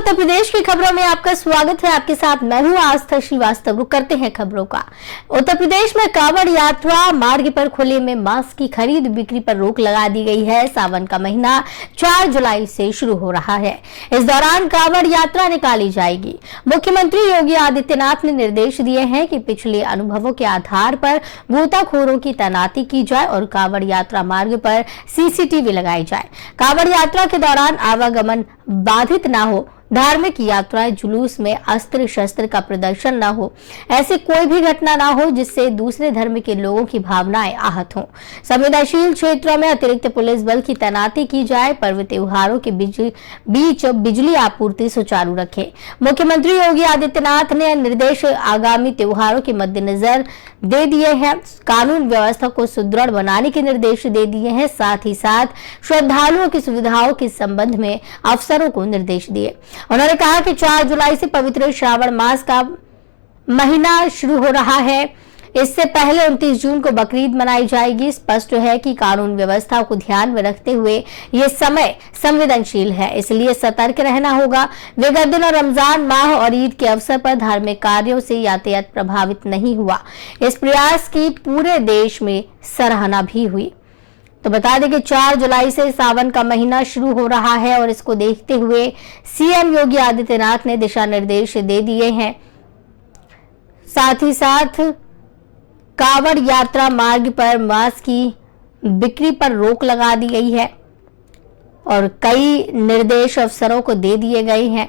उत्तर प्रदेश की खबरों में आपका स्वागत है। आपके साथ मैं हूं आस्था श्रीवास्तव। रुक करते हैं खबरों का। उत्तर प्रदेश में कांवड़ यात्रा मार्ग पर खुले में मास्क की खरीद बिक्री पर रोक लगा दी गई है। सावन का महीना 4 जुलाई से शुरू हो रहा है। इस दौरान कांवड़ यात्रा निकाली जाएगी। मुख्यमंत्री योगी आदित्यनाथ ने निर्देश दिए हैं कि पिछले अनुभवों के आधार पर गोताखोरों की तैनाती की जाए और कांवड़ यात्रा मार्ग पर सीसीटीवी लगाई जाए। कांवड़ यात्रा के दौरान आवागमन बाधित ना हो, धार्मिक यात्राएं जुलूस में अस्त्र शस्त्र का प्रदर्शन न हो, ऐसी कोई भी घटना ना हो जिससे दूसरे धर्म के लोगों की भावनाएं आहत हों। संवेदनशील क्षेत्रों में अतिरिक्त पुलिस बल की तैनाती की जाए। पर्व त्योहारों के बीच बिजली आपूर्ति सुचारू रखें। मुख्यमंत्री योगी आदित्यनाथ ने निर्देश आगामी त्योहारों के मद्देनजर दे दिए हैं। कानून व्यवस्था को सुदृढ़ बनाने के निर्देश दे दिए हैं। साथ ही साथ श्रद्धालुओं की सुविधाओं के संबंध में अफसरों को निर्देश दिए। उन्होंने कहा कि 4 जुलाई से पवित्र श्रावण मास का महीना शुरू हो रहा है। इससे पहले 29 जून को बकरीद मनाई जाएगी। स्पष्ट है कि कानून व्यवस्था को ध्यान में रखते हुए ये समय संवेदनशील है, इसलिए सतर्क रहना होगा। विगत दिनों रमजान माह और ईद के अवसर पर धार्मिक कार्यों से यातायात प्रभावित नहीं हुआ। इस प्रयास की पूरे देश में सराहना भी हुई। तो बता दें कि 4 जुलाई से सावन का महीना शुरू हो रहा है और इसको देखते हुए सीएम योगी आदित्यनाथ ने दिशा निर्देश दे दिए हैं। साथ ही साथ कांवड़ यात्रा मार्ग पर मास्क की बिक्री पर रोक लगा दी गई है और कई निर्देश अफसरों को दे दिए गए हैं।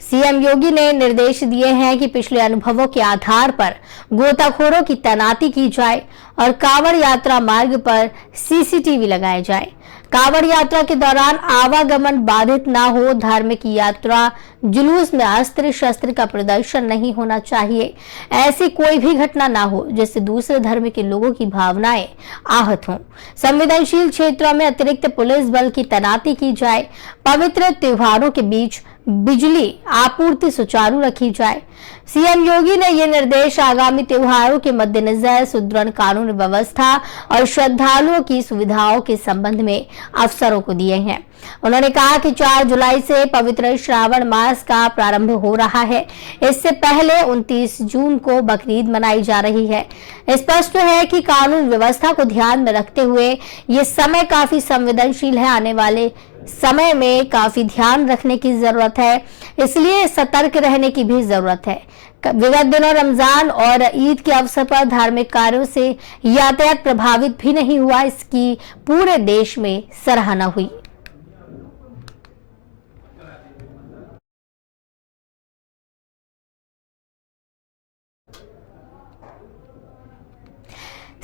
सीएम योगी ने निर्देश दिए हैं कि पिछले अनुभवों के आधार पर गोताखोरों की तैनाती की जाए और कांवड़ यात्रा मार्ग पर सीसीटीवी लगाए जाए। कांवड़ यात्रा के दौरान आवागमन बाधित ना हो, धार्मिक यात्रा जुलूस में अस्त्र शस्त्र का प्रदर्शन नहीं होना चाहिए। ऐसी कोई भी घटना ना हो जिससे दूसरे धर्म के लोगों की भावनाएं आहत हों। संवेदनशील क्षेत्रों में अतिरिक्त पुलिस बल की तैनाती की जाए। पवित्र त्योहारों के बीच बिजली आपूर्ति सुचारू रखी जाए। सीएम योगी ने ये निर्देश आगामी त्योहारों के मद्देनजर सुदृढ़ कानून व्यवस्था और श्रद्धालुओं की सुविधाओं के संबंध में अफसरों को दिए हैं। उन्होंने कहा कि 4 जुलाई से पवित्र श्रावण मास का प्रारंभ हो रहा है। इससे पहले 29 जून को बकरीद मनाई जा रही है। स्पष्ट है कि कानून व्यवस्था को ध्यान में रखते हुए ये समय काफी संवेदनशील है। आने वाले समय में काफी ध्यान रखने की जरूरत है, इसलिए सतर्क रहने की भी जरूरत है। विगत दिनों रमजान और ईद के अवसर पर धार्मिक कार्यों से यातायात प्रभावित भी नहीं हुआ। इसकी पूरे देश में सराहना हुई।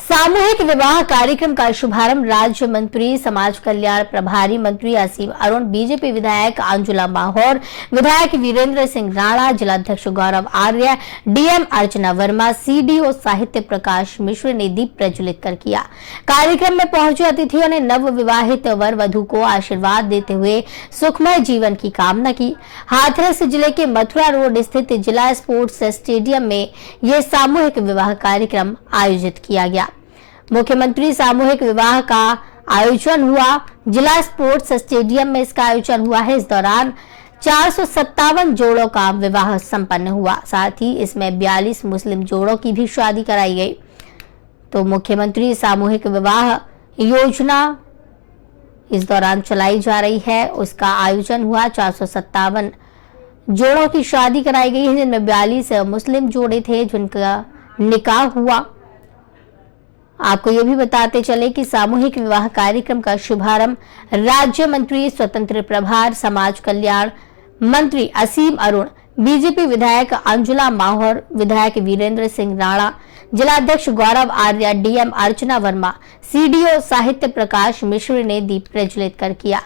सामूहिक विवाह कार्यक्रम का शुभारंभ राज्य मंत्री समाज कल्याण प्रभारी मंत्री असीम अरुण, बीजेपी विधायक अंजुला माहौर, विधायक वीरेंद्र सिंह राणा, जिलाध्यक्ष गौरव आर्य, डीएम अर्चना वर्मा, सीडीओ साहित्य प्रकाश मिश्र ने दीप प्रज्वलित कर किया। कार्यक्रम में पहुंचे अतिथियों ने नव विवाहित वर वधु को आशीर्वाद देते हुए सुखमय जीवन की कामना की। हाथरस जिले के मथुरा रोड स्थित जिला स्पोर्ट्स स्टेडियम में यह सामूहिक विवाह कार्यक्रम आयोजित किया गया। मुख्यमंत्री सामूहिक विवाह का आयोजन हुआ। जिला स्पोर्ट्स स्टेडियम में इसका आयोजन हुआ है। इस दौरान 457 जोड़ों का विवाह संपन्न हुआ। साथ ही इसमें 42 मुस्लिम जोड़ों की भी शादी कराई गई। तो मुख्यमंत्री सामूहिक विवाह योजना इस दौरान चलाई जा रही है, उसका आयोजन हुआ। 457 जोड़ों की शादी कराई गई है, जिनमें 42 मुस्लिम जोड़े थे जिनका निकाह हुआ। आपको ये भी बताते चले कि सामूहिक विवाह कार्यक्रम का शुभारंभ राज्य मंत्री स्वतंत्र प्रभार समाज कल्याण मंत्री असीम अरुण, बीजेपी विधायक अंजुला माहौर, विधायक वीरेंद्र सिंह राणा, जिलाध्यक्ष गौरव आर्य, डीएम अर्चना वर्मा, सीडीओ साहित्य प्रकाश मिश्र ने दीप प्रज्वलित कर किया।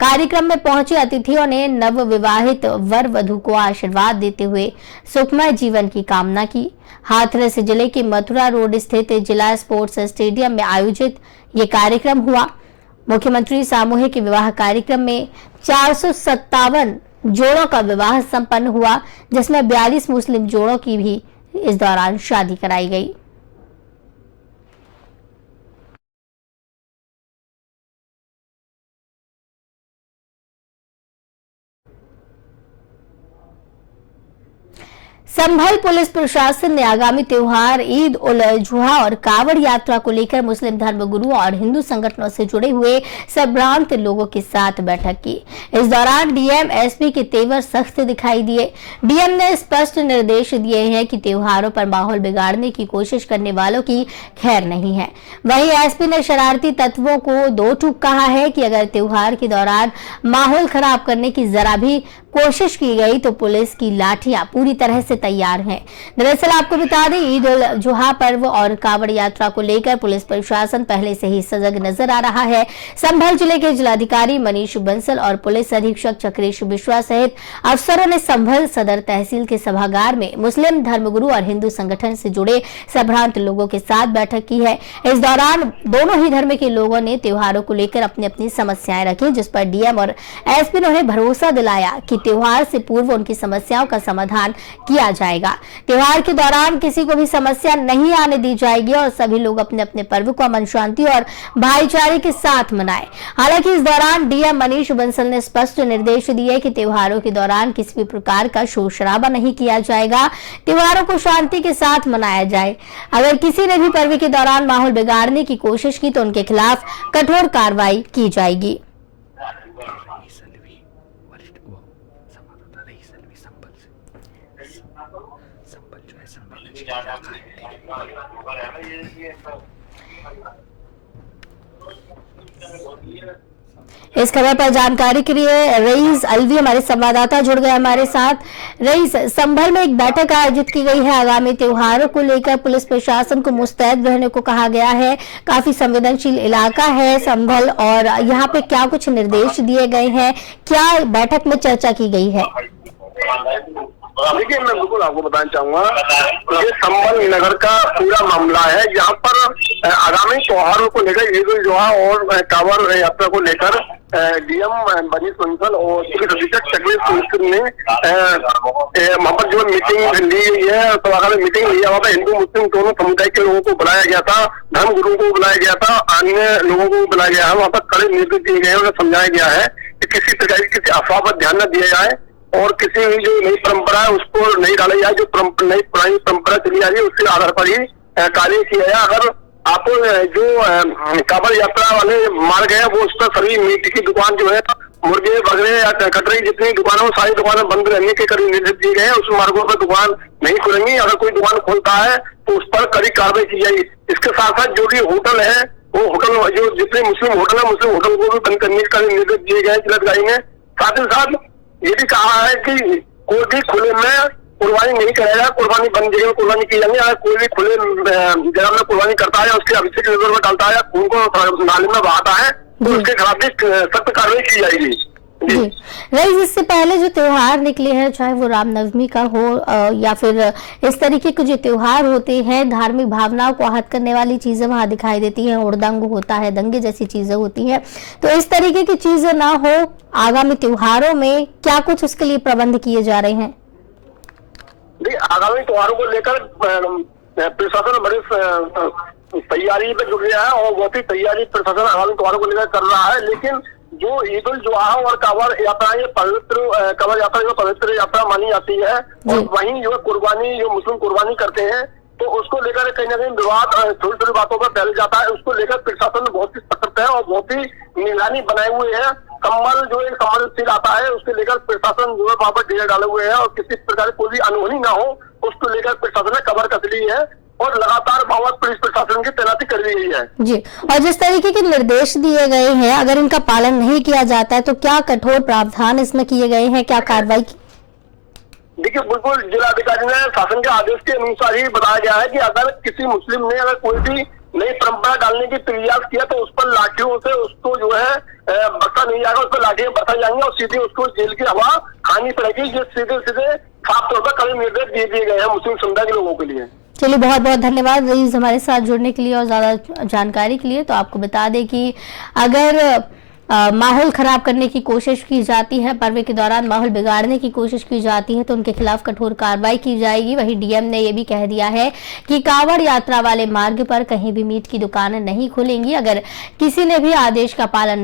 कार्यक्रम में पहुंचे अतिथियों ने नव विवाहित वर वधु को आशीर्वाद देते हुए सुखमय जीवन की कामना की। हाथरस जिले के मथुरा रोड स्थित जिला स्पोर्ट्स स्टेडियम में आयोजित ये कार्यक्रम हुआ। मुख्यमंत्री सामूहिक विवाह कार्यक्रम में 457 जोड़ों का विवाह संपन्न हुआ, जिसमें 42 मुस्लिम जोड़ों की भी इस दौरान शादी कराई गई। संभल पुलिस प्रशासन ने आगामी त्योहार ईद उल जुहा और कावड़ यात्रा को लेकर मुस्लिम धर्मगुरु और हिंदू संगठनों से जुड़े हुए संभ्रांत लोगों के साथ बैठक की। इस दौरान डीएम एसपी के तेवर सख्त दिखाई दिए। डीएम ने स्पष्ट निर्देश दिए हैं कि त्योहारों पर माहौल बिगाड़ने की कोशिश करने वालों की खैर नहीं है। वहीं एसपी ने शरारती तत्वों को दो टूक कहा है कि अगर त्योहार के दौरान माहौल खराब करने की जरा भी कोशिश की गई तो पुलिस की लाठियां पूरी तरह से तैयार हैं। दरअसल आपको बता दें, ईद उल जुहा पर्व और कावड़ यात्रा को लेकर पुलिस प्रशासन पहले से ही सजग नजर आ रहा है। संभल जिले के जिलाधिकारी मनीष बंसल और पुलिस अधीक्षक चक्रेश बिश्वा सहित अफसरों ने संभल सदर तहसील के सभागार में मुस्लिम धर्मगुरु और हिंदू संगठन से जुड़े संभ्रांत लोगों के साथ बैठक की है। इस दौरान दोनों ही धर्म के लोगों ने त्योहारों को लेकर अपनी अपनी समस्याएं रखी, जिस पर डीएम और एसपी ने उन्हें भरोसा दिलाया कि त्योहार से पूर्व उनकी समस्याओं का समाधान किया जाएगा। त्योहार के दौरान किसी को भी समस्या नहीं आने दी जाएगी और सभी लोग अपने अपने पर्व को अमन शांति और भाईचारे के साथ मनाएं। हालांकि इस दौरान डीएम मनीष बंसल ने स्पष्ट निर्देश दिए कि त्योहारों के दौरान किसी भी प्रकार का शोर शराबा नहीं किया जाएगा। त्योहारों को शांति के साथ मनाया जाए। अगर किसी ने भी पर्व के दौरान माहौल बिगाड़ने की कोशिश की तो उनके खिलाफ कठोर कार्रवाई की जाएगी। इस खबर पर जानकारी के लिए रईस अलवी हमारे संवाददाता जुड़ गए हमारे साथ। रईस, संभल में एक बैठक आयोजित की गई है। आगामी त्योहारों को लेकर पुलिस प्रशासन को मुस्तैद रहने को कहा गया है। काफी संवेदनशील इलाका है संभल, और यहाँ पे क्या कुछ निर्देश दिए गए हैं, क्या बैठक में चर्चा की गई है? देखिए, मैं बिल्कुल आपको बताना चाहूंगा, ये संभल नगर का पूरा मामला है। यहाँ पर आगामी त्योहारों को लेकर ईद उल जुहा और कावड़ यात्रा को लेकर डीएम मनीष बंसल और पुलिस अधीक्षक चक्रेश ने वहाँ पर जो मीटिंग ली गई है, तो मीटिंग लिया हुआ था। हिंदू मुस्लिम दोनों समुदाय के लोगों को बुलाया गया था, धर्म गुरुओं को बुलाया गया था, अन्य लोगों को बुलाया गया है। वहाँ पर कड़े निर्देश दिए गए हैं, उन्हें समझाया गया है कि किसी प्रकार की किसी अफवाह पर ध्यान न दिया जाए और किसी भी जो नई परंपरा है उसको नहीं डाला जाए। जो नई पुरानी परंपरा चली आ रही है उसके आधार पर ही कार्य किया जाए। अगर आप जो कावड़ यात्रा वाले मार गए वो उस पर सभी मीट की दुकान जो है, मुर्गे बगरे या कटरी जितनी दुकानें, सारी दुकानें बंद रहने के करीब निर्देश दिए गए हैं। उस मार्गों पर दुकान नहीं खुलेंगी। अगर कोई दुकान खोलता है तो उस पर कड़ी कार्रवाई की जाएगी। इसके साथ साथ जो भी होटल है, वो होटल जो जितने मुस्लिम होटल है, मुस्लिम होटल को भी बंद करने के निर्देश दिए गए हैं जिलाधिकारी ने। साथ ही साथ ये भी कहा है कि कोई भी खुले में कुर्बानी नहीं करेगा, कुर्बानी बंद जगह में कुर्बानी की जाएगी। अगर कोई भी खुले जगह में कुर्बानी करता है, उसके अभिषेक नजर में डालता है, खून को नाले में बहाता है, तो उसके खिलाफ भी सख्त कार्रवाई की जाएगी। जी रईस, इससे पहले जो त्योहार निकले हैं, चाहे वो रामनवमी का हो या फिर इस तरीके के जो त्योहार होते हैं, धार्मिक भावनाओं को आहत करने वाली चीजें वहां दिखाई देती हैं, हुड़दंग होता है, दंगे जैसी चीजें होती हैं, तो इस तरीके की चीजें ना हो आगामी त्योहारों में क्या कुछ उसके लिए प्रबंध किए जा रहे हैं? आगामी त्योहारों को लेकर प्रशासन बड़ी तैयारी पे जुट गया है और बहुत ही तैयारी प्रशासन आगामी त्योहारों को लेकर कर रहा है। लेकिन जो ईद उल जुहा और कावड़ यात्रा, ये पवित्र कावड़ यात्रा जो पवित्र यात्रा मानी जाती है, और वहीं जो कुर्बानी, जो मुस्लिम कुर्बानी करते हैं, तो उसको लेकर कहीं ना कहीं विवाद छोटी छोटी बातों पर फैल जाता है। उसको लेकर प्रशासन बहुत ही सतर्क है और बहुत ही निगरानी बनाए हुए है। संभल जो एक संवेदनशील आता है, उसके लेकर प्रशासन जो है वहां पर डेरे डाले हुए हैं और किसी प्रकार की कोई भी अनहोनी ना हो उसको लेकर प्रशासन ने कमर कस ली है और लगातार वहां पुलिस प्रशासन की तैनाती कर दी गई है। जी, और जिस तरीके के निर्देश दिए गए हैं, अगर इनका पालन नहीं किया जाता है तो क्या कठोर प्रावधान इसमें किए गए हैं, क्या कार्रवाई? देखिए, बिल्कुल जिलाधिकारी ने शासन के आदेश के अनुसार ही बताया गया है कि अगर किसी मुस्लिम ने अगर कोई भी नई परंपरा डालने की प्रयास किया तो उस पर लाठियों से उसको जो है बरसा नहीं जाएगा, उस पर लाठियां बरसा जाएंगी और सीधे उसको जेल की हवा खानी पड़ेगी। ये सीधे सीधे साफ तौर पर कड़े निर्देश दिए गए हैं मुस्लिम समुदाय के लोगों के लिए। चलिए, बहुत बहुत धन्यवाद रईस हमारे साथ जुड़ने के लिए और ज्यादा जानकारी के लिए। तो आपको बता दें कि अगर माहौल खराब करने की कोशिश की जाती है, पर्व के दौरान माहौल बिगाड़ने की कोशिश की जाती है तो उनके खिलाफ कठोर कार्रवाई की जाएगी। वहीं डीएम ने यह भी कह दिया है कि कांवड़ यात्रा वाले मार्ग पर कहीं भी मीट की दुकानें नहीं खुलेंगी। अगर किसी ने भी आदेश का पालन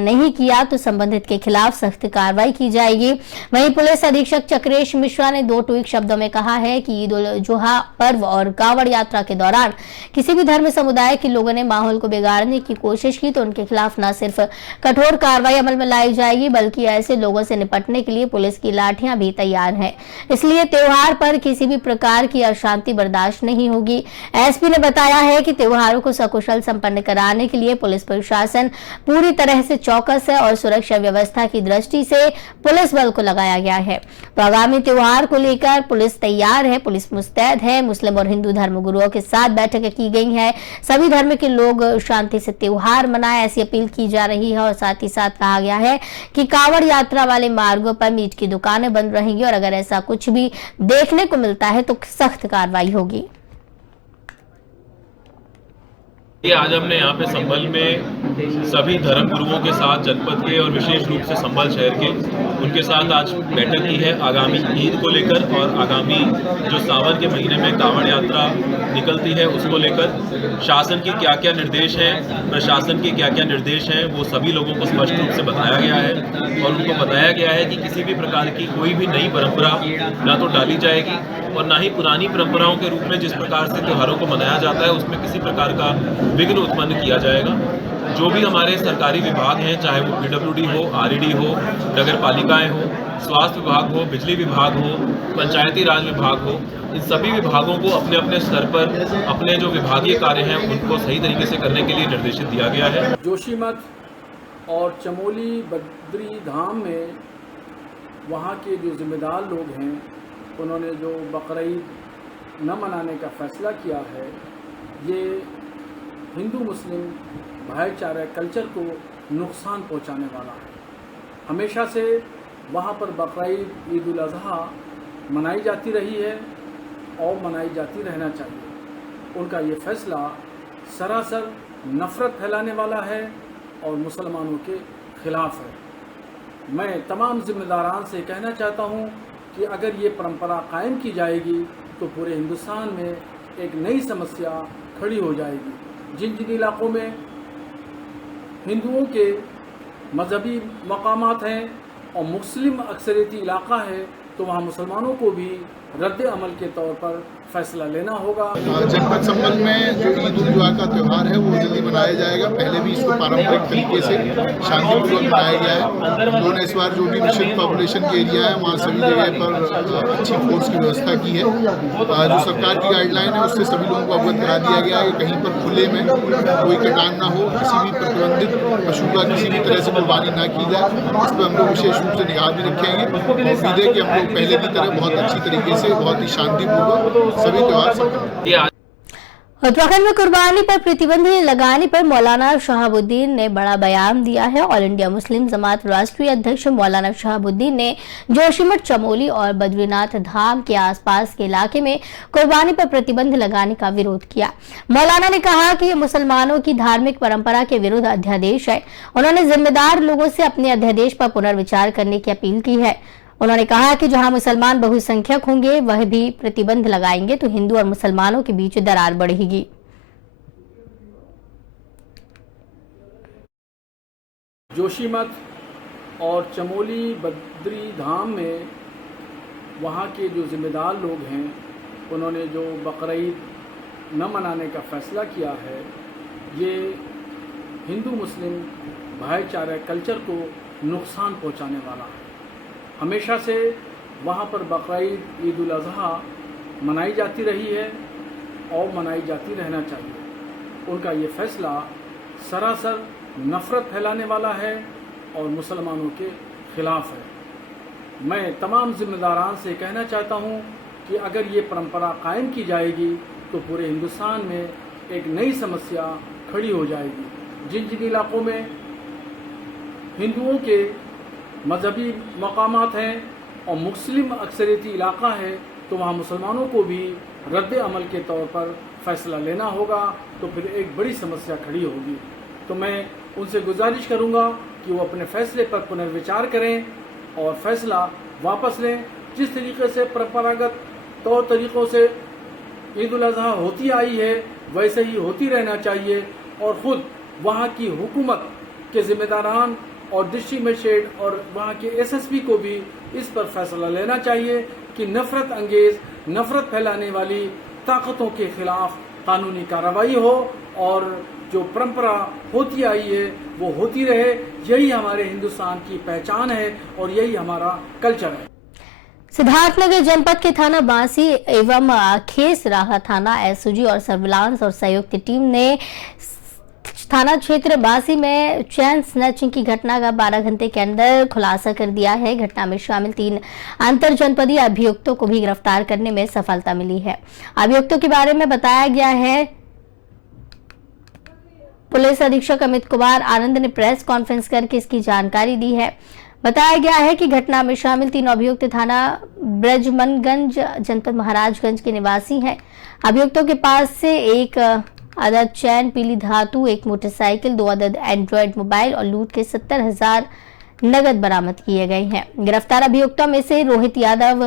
नहीं किया तो संबंधित के खिलाफ सख्त कार्रवाई की जाएगी। वहीं पुलिस अधीक्षक चक्रेश मिश्रा ने 2 ट्वीट शब्दों में कहा है कि ईद उल जुहा पर्व और कांवड़ यात्रा के दौरान किसी भी धर्म समुदाय के लोगों ने माहौल को बिगाड़ने की कोशिश की तो उनके खिलाफ न सिर्फ कठोर कार्रवाई अमल में लाई जाएगी बल्कि ऐसे लोगों से निपटने के लिए पुलिस की लाठियां भी तैयार हैं। इसलिए त्योहार पर किसी भी प्रकार की अशांति बर्दाश्त नहीं होगी। एसपी ने बताया है कि त्योहारों को सकुशल संपन्न कराने के लिए पुलिस प्रशासन पूरी तरह से चौकस है और सुरक्षा व्यवस्था की दृष्टि से पुलिस बल को लगाया गया है। तो आगामी त्योहार को लेकर पुलिस तैयार है, पुलिस मुस्तैद है। मुस्लिम और हिंदू धर्मगुरुओं के साथ बैठक की गई है। सभी धर्म के लोग शांति से त्योहार मनाएं, ऐसी अपील की जा रही है और साथ ही साथ कहा गया है कि कांवड़ यात्रा वाले मार्गों पर मीट की दुकानें बंद रहेंगी और अगर ऐसा कुछ भी देखने को मिलता है तो सख्त कार्रवाई होगी। आज हमने यहाँ पे संभल में सभी धर्म गुरुओं के साथ जनपद के और विशेष रूप से संभल शहर के उनके साथ आज बैठक की है आगामी ईद को लेकर और आगामी जो सावन के महीने में कांवड़ यात्रा निकलती है उसको लेकर शासन की क्या क्या निर्देश हैं, प्रशासन के क्या क्या निर्देश हैं, वो सभी लोगों को स्पष्ट रूप से बताया गया है और उनको बताया गया है कि किसी भी प्रकार की कोई भी नई परंपरा ना तो डाली जाएगी और ना ही पुरानी परंपराओं के रूप में जिस प्रकार से त्योहारों को मनाया जाता है उसमें किसी प्रकार का विघ्न उत्पन्न किया जाएगा। जो भी हमारे सरकारी विभाग हैं, चाहे वो पीडब्ल्यूडी हो, आरईडी हो, नगर पालिकाएं हो, स्वास्थ्य विभाग हो, बिजली विभाग हो, पंचायती राज विभाग हो, इन सभी विभागों को अपने अपने स्तर पर अपने जो विभागीय कार्य हैं उनको सही तरीके से करने के लिए निर्देशित दिया गया है। जोशीमठ और चमोली बद्री धाम में वहाँ के जो जिम्मेदार लोग हैं उन्होंने जो बकरीद न मनाने का फैसला किया है, ये हिंदू मुस्लिम भाईचारा कल्चर को नुकसान पहुंचाने वाला है। हमेशा से वहाँ पर बकरीद, ईद उल अज़हा मनाई जाती रही है और मनाई जाती रहना चाहिए। उनका ये फैसला सरासर नफ़रत फैलाने वाला है और मुसलमानों के ख़िलाफ़ है। मैं तमाम ज़िम्मेदारान से कहना चाहता हूँ कि अगर ये परंपरा कायम की जाएगी तो पूरे हिंदुस्तान में एक नई समस्या खड़ी हो जाएगी। जिन जिन इलाक़ों में हिंदुओं के मजहबी मकामात हैं और मुस्लिम अक्सरियती इलाका है तो वहाँ मुसलमानों को भी रद्द अमल के तौर पर फैसला लेना होगा। जनपद संभल में जो ईद उल जुहा का त्यौहार है वो जल्दी मनाया जाएगा। पहले भी इसको पारंपरिक तरीके से शांतिपूर्वक मनाया गया है। हम लोगों ने इस बार जो भी निश्चित पॉपुलेशन के एरिया है वहाँ सभी जगह पर अच्छी फोर्स की व्यवस्था की है। जो सरकार की गाइडलाइन है उससे सभी लोगों को अवगत करा दिया गया है कि कहीं पर खुले में कोई कटान ना हो, किसी भी प्रतिबंधित पशु का किसी भी तरह से कुर्बानी ना की जाए। इस पर हम लोग विशेष रूप से निगाह भी रखेंगे और उम्मीद है कि हम लोग पहले की तरह बहुत अच्छी तरीके से बहुत ही शांतिपूर्वक सभी त्योहार। उत्तराखंड में कुर्बानी पर प्रतिबंध लगाने पर मौलाना शहाबुद्दीन ने बड़ा बयान दिया है। ऑल इंडिया मुस्लिम जमात राष्ट्रीय अध्यक्ष मौलाना शहाबुद्दीन ने जोशीमठ, चमोली और बद्रीनाथ धाम के आसपास के इलाके में कुर्बानी पर प्रतिबंध लगाने का विरोध किया। मौलाना ने कहा कि ये मुसलमानों की धार्मिक परंपरा के विरुद्ध अध्यादेश है। उन्होंने जिम्मेदार लोगों से अपने अध्यादेश पर पुनर्विचार करने की अपील की है। उन्होंने कहा कि जहां मुसलमान बहुसंख्यक होंगे वह भी प्रतिबंध लगाएंगे तो हिंदू और मुसलमानों के बीच दरार बढ़ेगी। जोशीमठ और चमोली बद्री धाम में वहाँ के जो जिम्मेदार लोग हैं उन्होंने जो बकरीद न मनाने का फैसला किया है, ये हिंदू मुस्लिम भाईचारा कल्चर को नुकसान पहुँचाने वाला है। हमेशा से वहाँ पर बकरीद, ईद उल अज़हा मनाई जाती रही है और मनाई जाती रहना चाहिए। उनका ये फैसला सरासर नफ़रत फैलाने वाला है और मुसलमानों के ख़िलाफ़ है। मैं तमाम ज़िम्मेदारान से कहना चाहता हूँ कि अगर ये परंपरा कायम की जाएगी तो पूरे हिंदुस्तान में एक नई समस्या खड़ी हो जाएगी। जिन जिन इलाक़ों में हिंदुओं के मजहबी मकामात हैं और मुस्लिम अक्सरियती इलाका है तो वहाँ मुसलमानों को भी रद्द अमल के तौर पर फैसला लेना होगा तो फिर एक बड़ी समस्या खड़ी होगी। तो मैं उनसे गुजारिश करूंगा कि वो अपने फैसले पर पुनर्विचार करें और फैसला वापस लें। जिस तरीके से परंपरागत तौर तरीकों से ईद उल अजहा होती आई है वैसे ही होती रहना चाहिए और खुद वहाँ की हुकूमत के जिम्मेदारान और डिस्ट्रिक्ट मजिस्ट्रेट और वहाँ के एसएसपी को भी इस पर फैसला लेना चाहिए कि नफरत अंगेज, नफरत फैलाने वाली ताकतों के खिलाफ कानूनी कार्रवाई हो और जो परंपरा होती आई है वो होती रहे। यही हमारे हिंदुस्तान की पहचान है और यही हमारा कल्चर है। सिद्धार्थनगर जनपद के थाना बांसी एवं खेसराहा थाना एसओजी और सर्विलांस और संयुक्त टीम ने थाना क्षेत्र बांसी में चैन स्नैचिंग की घटना का 12 घंटे के अंदर खुलासा कर दिया है। घटना में शामिल 3 अंतर जनपदीय अभियुक्तों को भी गिरफ्तार करने में सफलता मिली है। अभियुक्तों के बारे में बताया गया है, पुलिस अधीक्षक अमित कुमार आनंद ने प्रेस कॉन्फ्रेंस करके इसकी जानकारी दी है। बताया गया है कि घटना में शामिल 3 अभियुक्त थाना ब्रजमनगंज जनपद महाराजगंज के निवासी हैं। अभियुक्तों के पास से एक अदद चैन पीली धातु, एक मोटरसाइकिल, 2 अदद एंड्रॉयड मोबाइल और लूट के 70,000 नगद बरामद किए गए हैं। गिरफ्तार अभियुक्तों में से रोहित यादव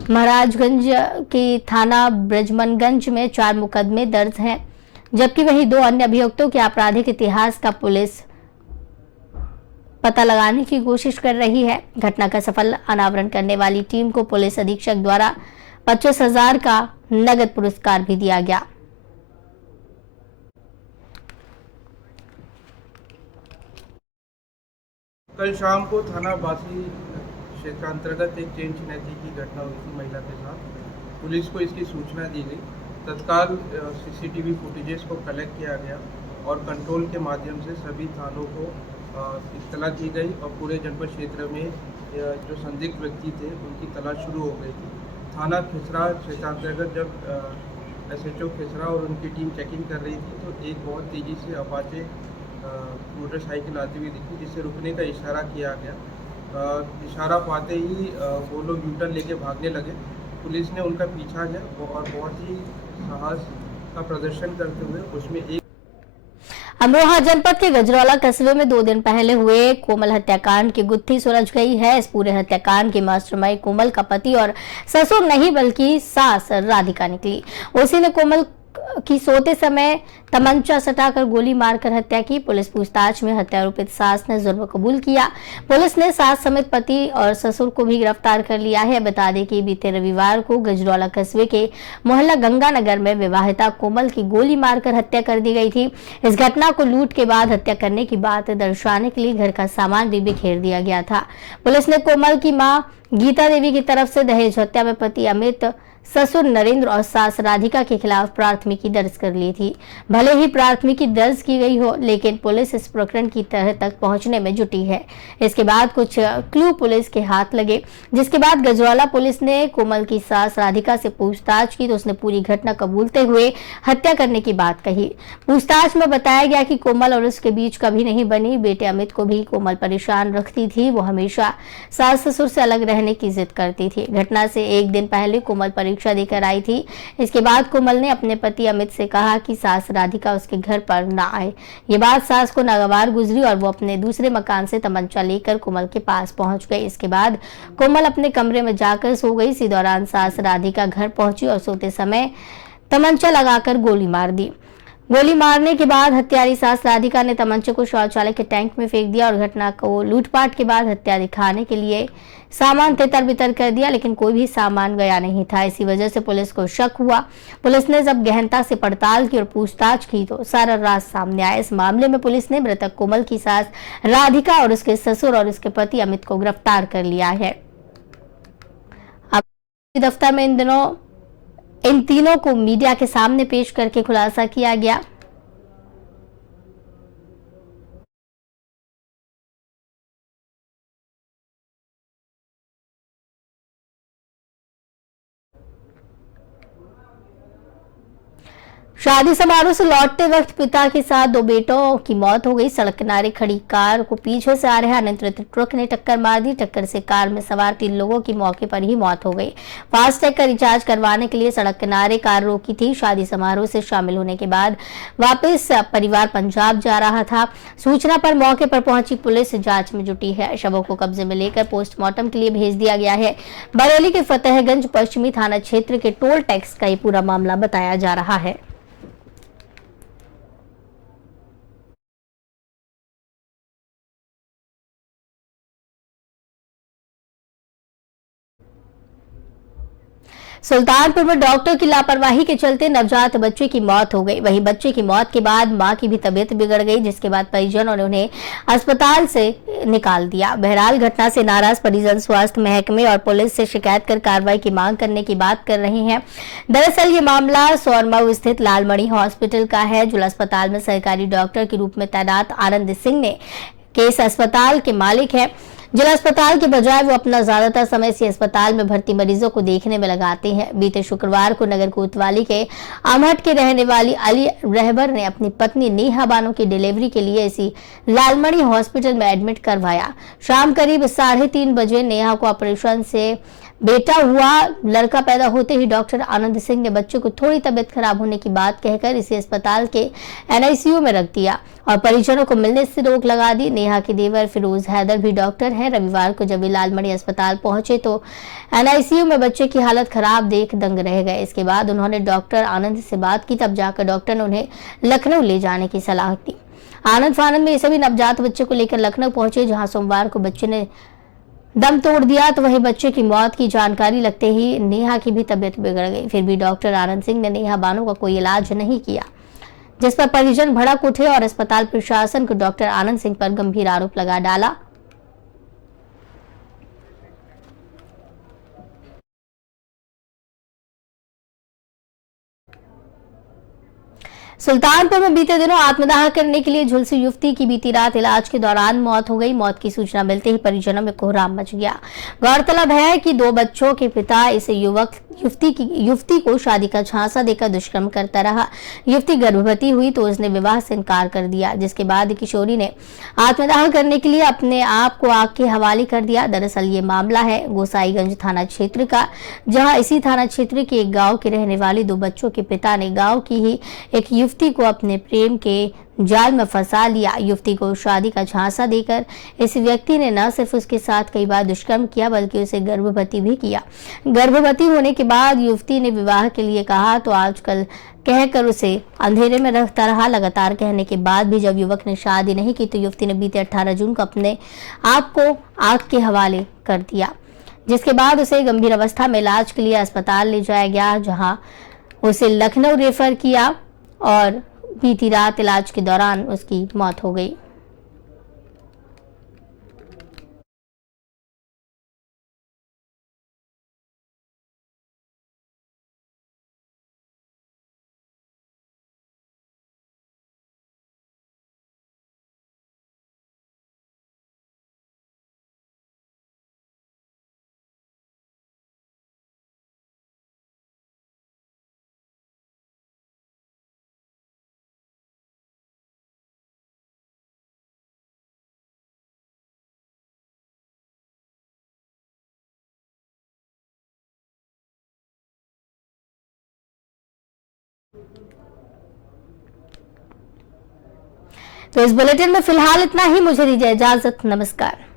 महाराजगंज के थाना ब्रजमनगंज में 4 मुकदमे दर्ज हैं, जबकि वही 2 अन्य अभियुक्तों के आपराधिक इतिहास का पुलिस पता लगाने की कोशिश कर रही है। घटना का सफल अनावरण करने वाली टीम को पुलिस अधीक्षक द्वारा 25,000 का नगद पुरस्कार भी दिया गया। कल शाम को थाना बासी क्षेत्र अंतर्गत एक चेन स्नैचिंग की घटना हुई थी महिला के साथ। पुलिस को इसकी सूचना दी गई। तत्काल सीसीटीवी फुटेजेस को कलेक्ट किया गया और कंट्रोल के माध्यम से सभी थानों को इत्तला की गई और पूरे जनपद क्षेत्र में जो संदिग्ध व्यक्ति थे उनकी तलाश शुरू हो गई थी। थाना खेसरा क्षेत्रांतर्गत जब एसएचओ खेसरा और उनकी टीम चेकिंग कर रही थी तो एक बहुत तेज़ी से अपाचे मोटरसाइकिल आती हुई दिखी, जिससे रुकने का इशारा किया गया। इशारा पाते ही वो लोग यूटर्न लेके भागने लगे। पुलिस ने उनका पीछा किया और बहुत ही साहस का प्रदर्शन करते हुए उसमें एक अमरोहा जनपद के गजरौला कस्बे में 2 दिन पहले हुए कोमल हत्याकांड की गुत्थी सुलझ गई है। इस पूरे हत्याकांड के मास्टरमाइंड कोमल का पति और ससुर नहीं बल्कि सास राधिका निकली। उसी ने कोमल की सोते समय तमंचा सटाकर गोली मारकर हत्या की। पुलिस पूछताछ में हत्या आरोपित सास ने जुर्म कबूल किया। पुलिस ने सास समेत पति और ससुर को भी गिरफ्तार कर लिया है। बता दें कि बीते रविवार को गजरौला कस्बे के मोहल्ला गंगानगर में विवाहिता कोमल की गोली मारकर हत्या कर दी गई थी। इस घटना को लूट के बाद हत्या करने की बात दर्शाने के लिए घर का सामान भी बिखेर दिया गया था। पुलिस ने कोमल की मां गीता देवी की तरफ से दहेज हत्या में पति अमित, ससुर नरेंद्र और सास राधिका के खिलाफ प्राथमिकी दर्ज कर ली थी। भले ही प्राथमिकी दर्ज की गई हो, लेकिन पुलिस इस प्रकरण की तह तक पहुंचने में जुटी है। इसके बाद कुछ क्लू पुलिस के हाथ लगे, जिसके बाद गजरौला पुलिस ने कोमल की सास राधिका से पूछताछ की तो उसने पूरी घटना कबूलते हुए हत्या करने की बात कही। पूछताछ में बताया गया कि कोमल और उसके बीच कभी नहीं बनी। बेटे अमित को भी कोमल परेशान रखती थी। वो हमेशा सास ससुर से अलग रहने की जिद करती थी। घटना से एक दिन पहले कोमल परीक्षा देकर आई थी। इसके बाद कोमल ने अपने पति अमित से कहा कि सास राधिका उसके घर पर ना आए। ये बात सास को नागवार गुजरी और वो अपने दूसरे मकान से तमंचा लेकर कोमल के पास पहुंच गई। इसके बाद कोमल अपने कमरे में जाकर सो गई। इसी दौरान सास राधिका घर पहुंची और सोते समय तमंचा लगाकर गोली मार दी। गोली मारने के बाद हत्यारी सास राधिका ने तमंचे को शौचालय के टैंक में फेंक दिया और घटना को लूटपाट के बाद हत्या दिखाने के लिए सामान तितर बितर कर दिया, लेकिन कोई भी सामान गया नहीं था। इसी वजह से पुलिस को शक हुआ। पुलिस ने जब गहनता से पड़ताल की और पूछताछ की तो सारा राज सामने आया। इस मामले में पुलिस ने मृतक कोमल की सास राधिका और उसके ससुर और उसके पति अमित को गिरफ्तार कर लिया है। अब दफ्तर में इन तीनों को मीडिया के सामने पेश करके खुलासा किया गया। शादी समारोह से लौटते वक्त पिता के साथ दो बेटों की मौत हो गई। सड़क किनारे खड़ी कार को पीछे से आ रहे अनियंत्रित ट्रक ने टक्कर मार दी। टक्कर से कार में सवार 3 लोगों की मौके पर ही मौत हो गई। फास्टैग का रिचार्ज करवाने के लिए सड़क किनारे कार रोकी थी। शादी समारोह से शामिल होने के बाद वापस परिवार पंजाब जा रहा था। सूचना पर मौके पर पहुंची पुलिस जांच में जुटी है। शवों को कब्जे में लेकर पोस्टमार्टम के लिए भेज दिया गया है। बरेली के फतेहगंज पश्चिमी थाना क्षेत्र के टोल टैक्स का ये पूरा मामला बताया जा रहा है। सुल्तानपुर में डॉक्टर की लापरवाही के चलते नवजात बच्चे की मौत हो गई। वहीं बच्चे की मौत के बाद मां की भी तबीयत बिगड़ गई, जिसके बाद परिजनों ने उन्हें अस्पताल से निकाल दिया। बहरहाल घटना से नाराज परिजन स्वास्थ्य महकमे और पुलिस से शिकायत कर कार्रवाई की मांग करने की बात कर रहे हैं। दरअसल ये मामला सोरमऊ स्थित लालमणि हॉस्पिटल का है। जिला अस्पताल में सरकारी डॉक्टर के रूप में तैनात आनंद सिंह ने केस अस्पताल के मालिक है। जिला अस्पताल के बजाय वो अपना ज्यादातर समय इसी अस्पताल में भर्ती मरीजों को देखने में लगाते हैं। बीते शुक्रवार को नगर कोतवाली के आमहट के रहने वाली अली रहबर ने अपनी पत्नी नेहा बानो की डिलीवरी के लिए इसी लालमणि हॉस्पिटल में एडमिट करवाया। शाम करीब 3:30 बजे नेहा को ऑपरेशन से बेटा हुआ। लड़का पैदा होते ही डॉक्टर आनंद सिंह ने बच्चे को थोड़ी तबीयत खराब होने की बात कहकर इसे अस्पताल के NICU में रख दिया और परिजनों को मिलने से रोक लगा दी। नेहा के देवर फिरोज हैदर भी डॉक्टर हैं। रविवार को जब वे लालमणि अस्पताल पहुंचे तो NICU में बच्चे की हालत खराब देख दंग रह गए। इसके बाद उन्होंने डॉक्टर आनंद से बात की, तब जाकर डॉक्टर ने उन्हें लखनऊ ले जाने की सलाह दी। आनंद फानंद में ये सभी नवजात बच्चे को लेकर लखनऊ पहुंचे, जहाँ सोमवार को बच्चे ने दम तोड़ दिया। तो वही बच्चे की मौत की जानकारी लगते ही नेहा की भी तबीयत बिगड़ गई। फिर भी डॉक्टर आनंद सिंह ने नेहा बानो का कोई इलाज नहीं किया, जिस पर परिजन भड़क उठे और अस्पताल प्रशासन को डॉक्टर आनंद सिंह पर गंभीर आरोप लगा डाला। सुल्तानपुर में बीते दिनों आत्मदाह करने के लिए झुलसी युवती की बीती रात इलाज के दौरान मौत हो गई। मौत की सूचना मिलते ही परिजनों में कोहराम मच गया। गौरतलब है कि 2 बच्चों के पिता इस युवती को शादी का झांसा देकर दुष्कर्म करता रहा। युवती गर्भवती हुई तो उसने विवाह से इनकार कर दिया, जिसके बाद किशोरी ने आत्मदाह करने के लिए अपने आप को आग के हवाले कर दिया। दरअसल ये मामला है गोसाईगंज थाना क्षेत्र का, जहां इसी थाना क्षेत्र के एक गांव के रहने वाले 2 बच्चों के पिता ने गांव की ही एक युवती को अपने प्रेम के जाल में फंसा लिया। युवती को शादी का झांसा देकर इस व्यक्ति ने न सिर्फ उसके साथ कई बार दुष्कर्म किया, बल्कि उसे गर्भवती भी किया। गर्भवती होने के बाद युवती ने विवाह के लिए कहा तो आजकल कहकर उसे अंधेरे में रखता रहा। लगातार कहने के बाद भी जब युवक ने शादी नहीं की तो युवती ने बीते 18 जून को अपने आप को आग के हवाले कर दिया, जिसके बाद उसे गंभीर अवस्था में इलाज के लिए अस्पताल ले जाया गया, जहां उसे लखनऊ रेफर किया और बीती रात इलाज के दौरान उसकी मौत हो गई। तो इस बुलेटिन में फिलहाल इतना ही। मुझे दीजिए इजाजत। नमस्कार।